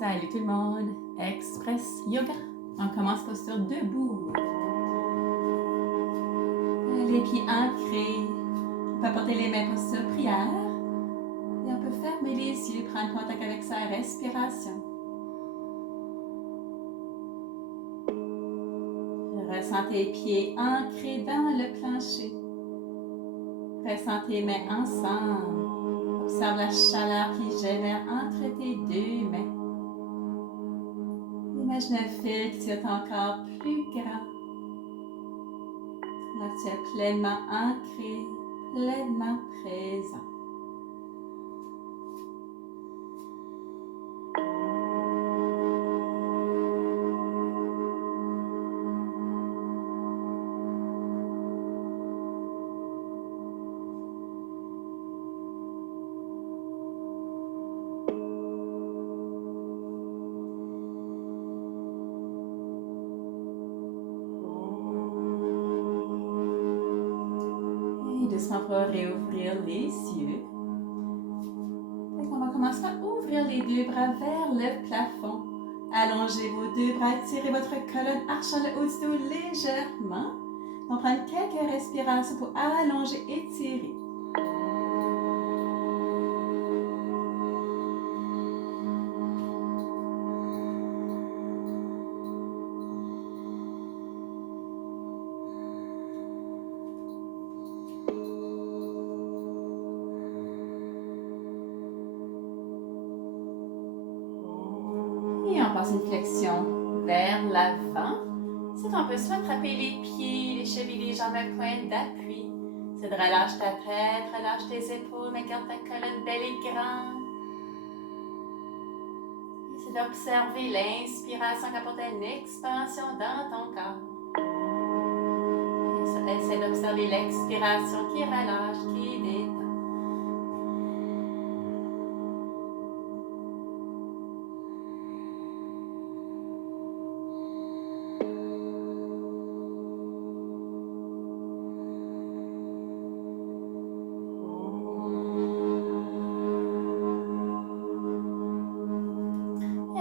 Salut tout le monde, Express Yoga. On commence posture debout. Les pieds ancrés. On peut apporter les mains posture prière. Et on peut fermer les yeux, prendre contact avec sa respiration. Ressentez les pieds ancrés dans le plancher. Ressentez les mains ensemble. Observe la chaleur qui génère entre tes deux mains. Imagine un fil qui tire ton corps plus grand. Là, tu es pleinement ancré, pleinement présent. Doucement pour réouvrir les yeux. On va commencer à ouvrir les deux bras vers le plafond. Allongez vos deux bras, tirez votre colonne, archant le haut du dos légèrement. On prend quelques respirations pour allonger et tirer. Et on passe une flexion vers l'avant. C'est on peut soit attraper les pieds, les chevilles, les jambes à point d'appui. C'est de relâcher ta tête, relâche tes épaules, mais garde ta colonne belle et grande. Et c'est d'observer l'inspiration qui apporte une expansion dans ton corps. Et essaie d'observer l'expiration qui relâche, qui détend.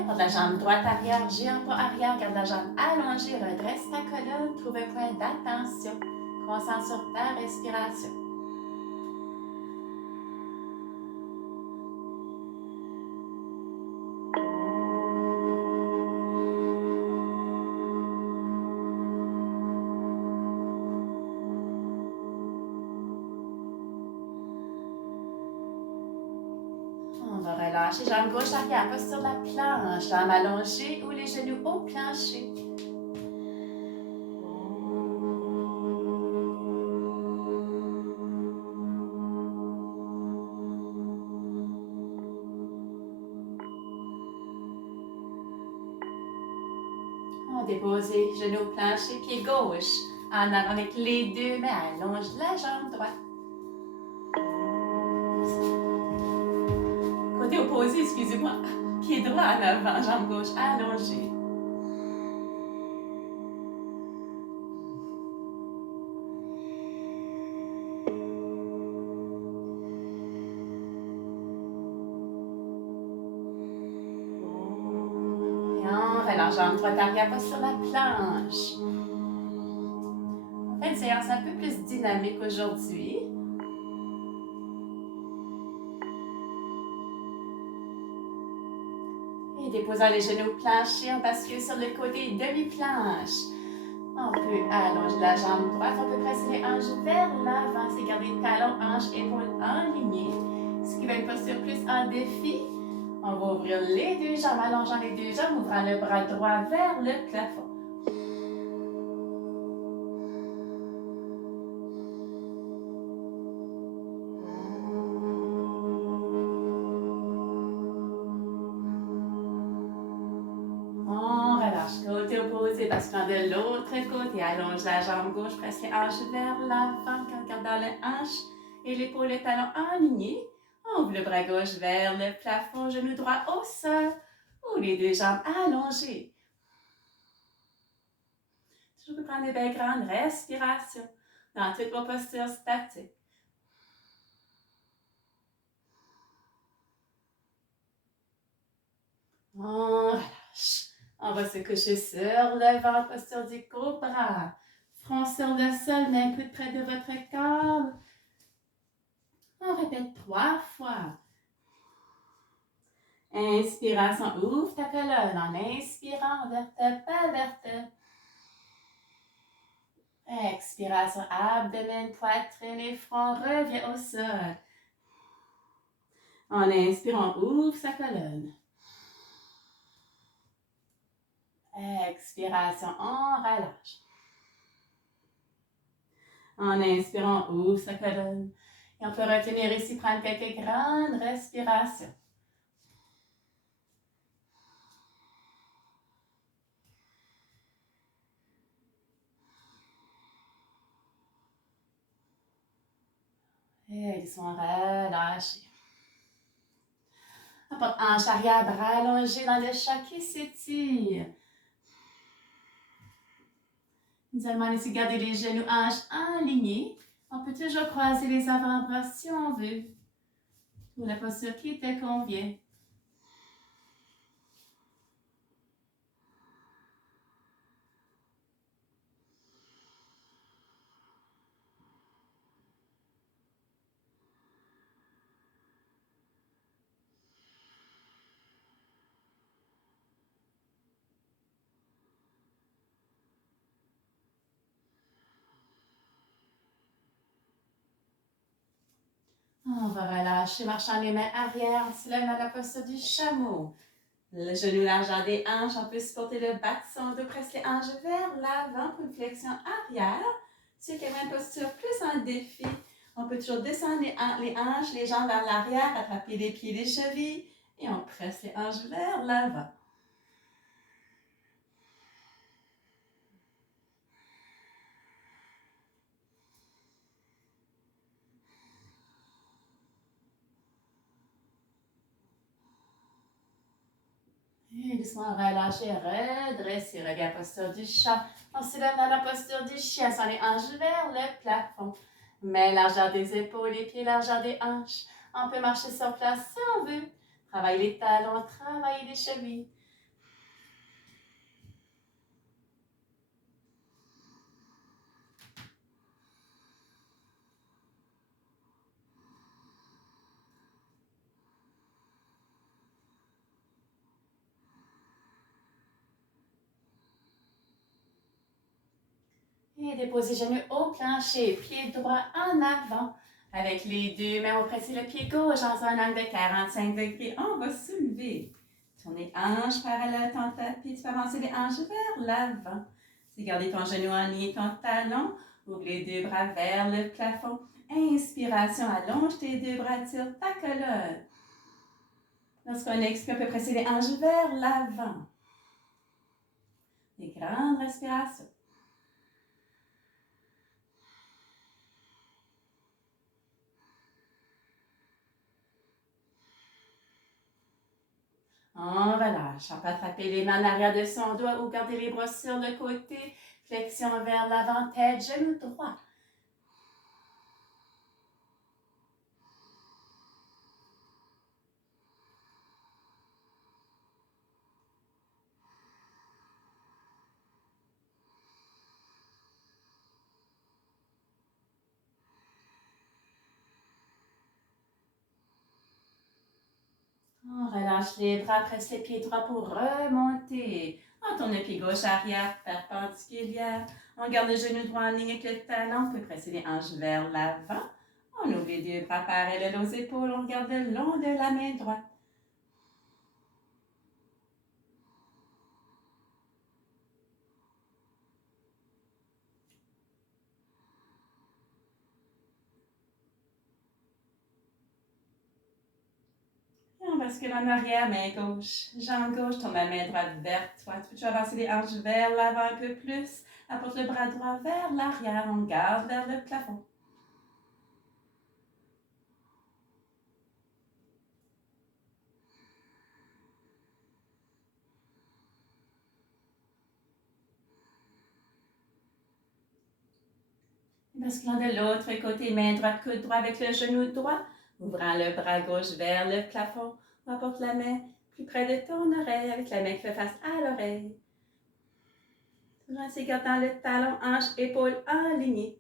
Porte la jambe droite arrière, géant pas arrière, garde la jambe allongée, redresse ta colonne, trouve un point d'attention. Concentre sur ta respiration. On va relâcher, jambe gauche arrière, posture de la planche, jambe allongée ou les genoux au plancher. On dépose les genoux au plancher, pied gauche en avant avec les deux mains, allonge la jambe droite. Côté opposé, excusez-moi. Pied droit en avant, jambe gauche allongée. Et on relâche, jambe droite arrière, pas sur la planche. On fait une séance un peu plus dynamique aujourd'hui. Et déposant les genoux au plancher, on bascule sur le côté demi-planche. On peut allonger la jambe droite, on peut presser les hanches vers l'avant, c'est garder talons, hanches, épaules alignées. Ce qui va être une posture plus en défi. On va ouvrir les deux jambes, allongeant les deux jambes, ouvrant le bras droit vers le plafond. Côté opposé, basculant de l'autre côté. Allonge la jambe gauche, presse les hanches vers l'avant, gardant le hanche et l'épaule et talon alignés. On ouvre le bras gauche vers le plafond, genou droit au sol, ou les deux jambes allongées. Toujours prendre des belles grandes respirations dans toutes vos postures statiques. On relâche. On va se coucher sur le ventre, posture du cobra. Front sur le sol, main coude près de votre corps. On répète 3 fois. Inspiration, ouvre ta colonne en inspirant, vertèbre par vertèbre. Expiration, abdomen, poitrine et front revient au sol. En inspirant, ouvre sa colonne. Expiration, on relâche. En inspirant, ouvre sa colonne. Et on peut retenir ici, prendre quelques grandes respirations. Et ils sont relâchés. Apporte hanche arrière, bras allongés dans le chat qui s'étire. Nous allons ici garder les genoux, hanches alignés. On peut toujours croiser les avant-bras si on veut. Ou la posture qui te convient. On va relâcher, marchant les mains arrière, on se lève à la posture du chameau. Le genou largeur des hanches, on peut supporter le bas de son dos, presse les hanches vers l'avant pour une flexion arrière. Ceux qui aiment une posture plus en défi, on peut toujours descendre les hanches, les jambes vers l'arrière, attraper les pieds, les chevilles et on presse les hanches vers l'avant. Et doucement relâcher, redresser, reviens posture du chat. On se lève dans la posture du chien, sans les hanches vers le plafond. Mains largeur des épaules, les pieds largeur des hanches. On peut marcher sur place si on veut. Travailler les talons, travailler les chevilles. Et déposer genoux au plancher, pied droit en avant. Avec les deux mains, on va presser le pied gauche dans un angle de 45 degrés. On va soulever. Tourner hanche parallèle à ton tapis. Tu peux avancer les hanches vers l'avant. C'est garder ton genou en ligne, ton talon. Ouvre les deux bras vers le plafond. Inspiration, allonge tes deux bras, tire ta colonne. Lorsqu'on expire, on peut presser les hanches vers l'avant. Des grandes respirations. On relâche. On peut attraper les mains en arrière de son doigt ou garder les bras sur le côté. Flexion vers l'avant, tête, genou droit. On relâche les bras, presse les pieds droits pour remonter. On tourne le pied gauche arrière, perpendiculaire. On garde le genou droit en ligne avec le talon. On peut presser les hanches vers l'avant. On ouvre les deux bras parallèles aux épaules. On regarde le long de la main droite. Et on bascule en arrière, main gauche. Jambe gauche, tourne la main droite vers toi. Tu peux toujours avancer les hanches vers l'avant un peu plus. Apporte le bras droit vers l'arrière. On garde vers le plafond. Basculant de l'autre côté, main droite, coude droit avec le genou droit. Ouvrant le bras gauche vers le plafond. On apporte la main plus près de ton oreille avec la main qui fait face à l'oreille. Tout en s'égardant le talon, hanche, épaule alignée.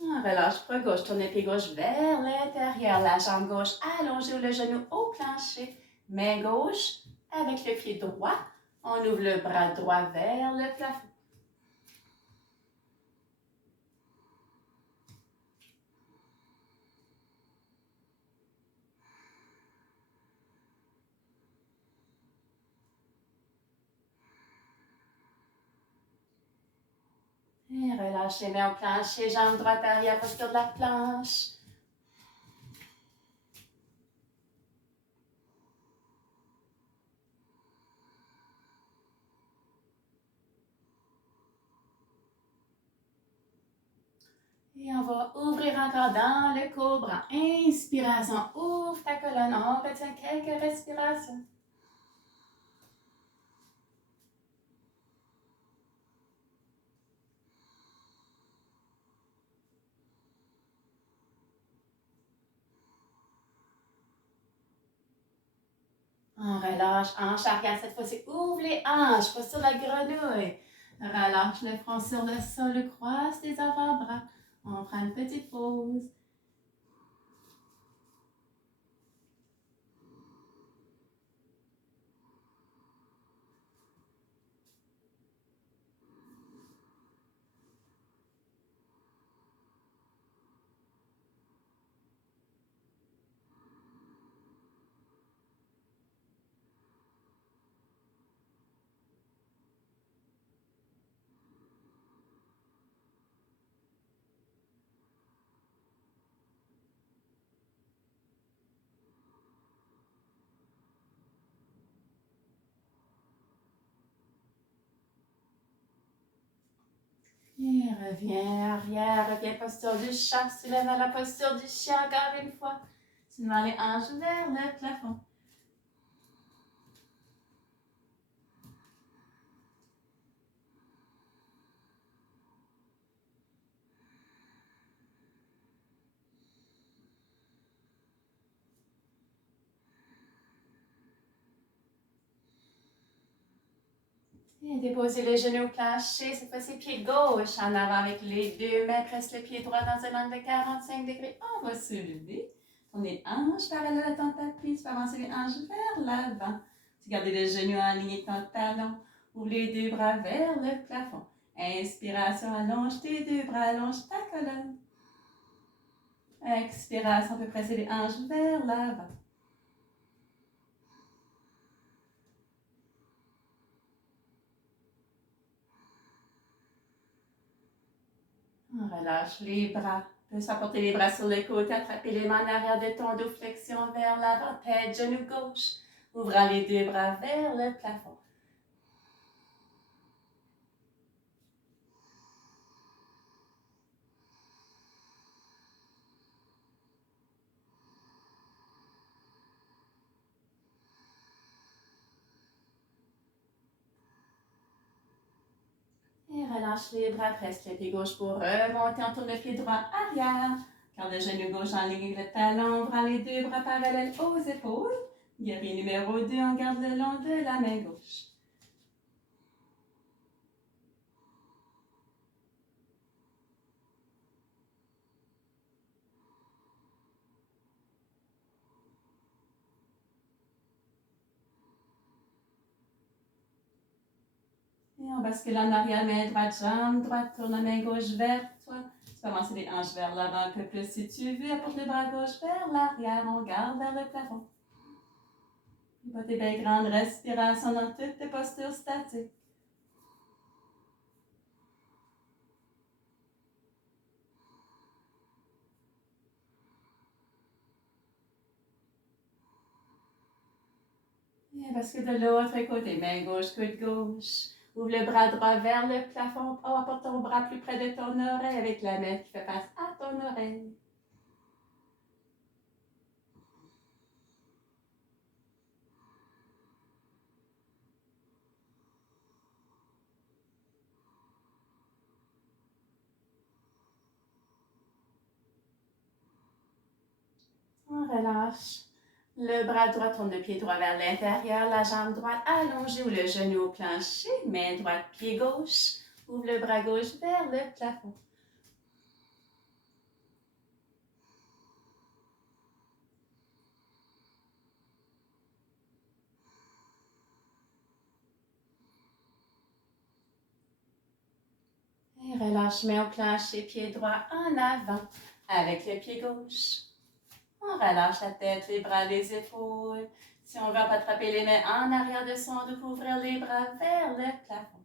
Relâche bras gauche, tourne le pied gauche vers l'intérieur, la jambe gauche allongée ou le genou au plancher. Main gauche avec le pied droit. On ouvre le bras droit vers le plafond. Et relâche les mains au plancher, jambe droite arrière, posture de la planche. Et on va ouvrir encore dans le cobra. Inspiration, ouvre ta colonne. On retient quelques respirations. On relâche, hanche arrière. Cette fois-ci, ouvre les hanches, posture de la grenouille. Relâche le front sur le sol, croise tes avant-bras. On prend une petite pause. Et reviens arrière, reviens posture du chat, soulève à la posture du chien encore une fois. Soulevant les hanches vers le plafond. Et déposez les genoux planchés, cette fois-ci pied gauche en avant avec les deux mains, presse le pied droit dans un angle de 45 degrés. On va se lever. Tournez les hanches parallèles à ton tapis, tu peux avancer les hanches vers l'avant. Tu gardes les genoux en ligne avec ton talon. Ouvre les deux bras vers le plafond. Inspiration, allonge tes deux bras, allonge ta colonne. Expiration, on peut presser les hanches vers l'avant. On relâche les bras. On peut s'apporter les bras sur les côtés, attraper les mains en arrière de ton dos, flexion vers l'avant, tête, genou gauche. Ouvrant les deux bras vers le plafond. Et relâche les bras, presse le pied gauche pour remonter. On tourne le pied droit arrière. Garde le genou gauche en ligne avec le talon. Ouvrant les deux bras parallèles aux épaules. Guerrier numéro 2, on garde le long de la main gauche. Et on bascule en arrière, main droite, jambe droite, tourne la main gauche vers toi. Tu peux avancer les hanches vers l'avant un peu plus si tu veux. Apporte le bras gauche vers l'arrière, on garde vers le plafond. Et pas tes belles grandes respirations dans toutes tes postures statiques. Et bascule de l'autre côté, main gauche, coude gauche. Ouvre le bras droit vers le plafond. Oh, apporte ton bras plus près de ton oreille avec la main qui fait face à ton oreille. On relâche. Le bras droit tourne le pied droit vers l'intérieur, la jambe droite allongée ou le genou au plancher, main droite, pied gauche. Ouvre le bras gauche vers le plafond. Et relâche, main au plancher, pied droit en avant avec le pied gauche. On relâche la tête, les bras, les épaules. Si on veut, on peut attraper les mains en arrière de son dos, ouvrir les bras vers le plafond.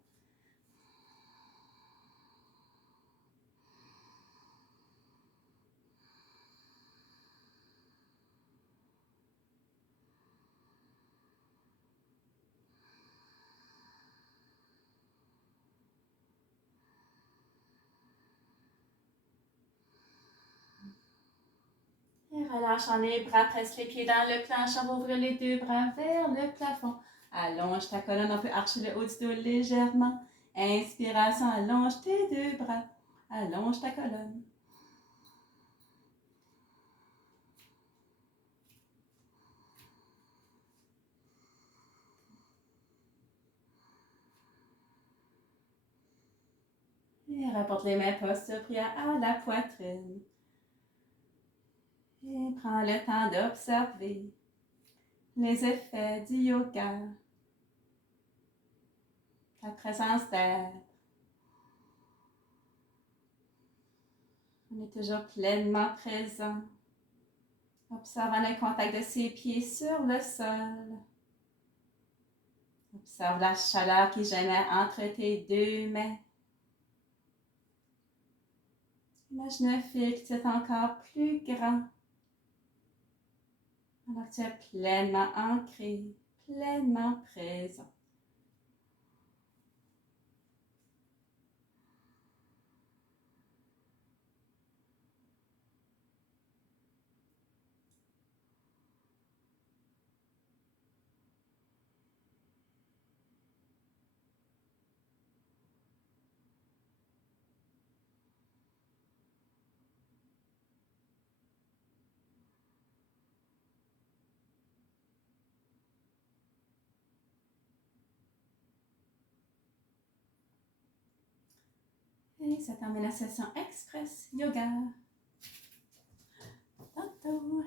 Et relâchant les bras, presse les pieds dans le plancher, on va ouvrir les deux bras vers le plafond. Allonge ta colonne, on peut archer le haut du dos légèrement. Inspiration, allonge tes deux bras. Allonge ta colonne. Et rapporte les mains posture prière à la poitrine. Et prends le temps d'observer les effets du yoga, ta présence d'être. On est toujours pleinement présent. Observant le contact de ses pieds sur le sol. Observe la chaleur qui génère entre tes deux mains. Imagine un fil qui est encore plus grand. Alors que tu es pleinement ancré, pleinement présent. Et ça termine la session Express Yoga. Tantôt.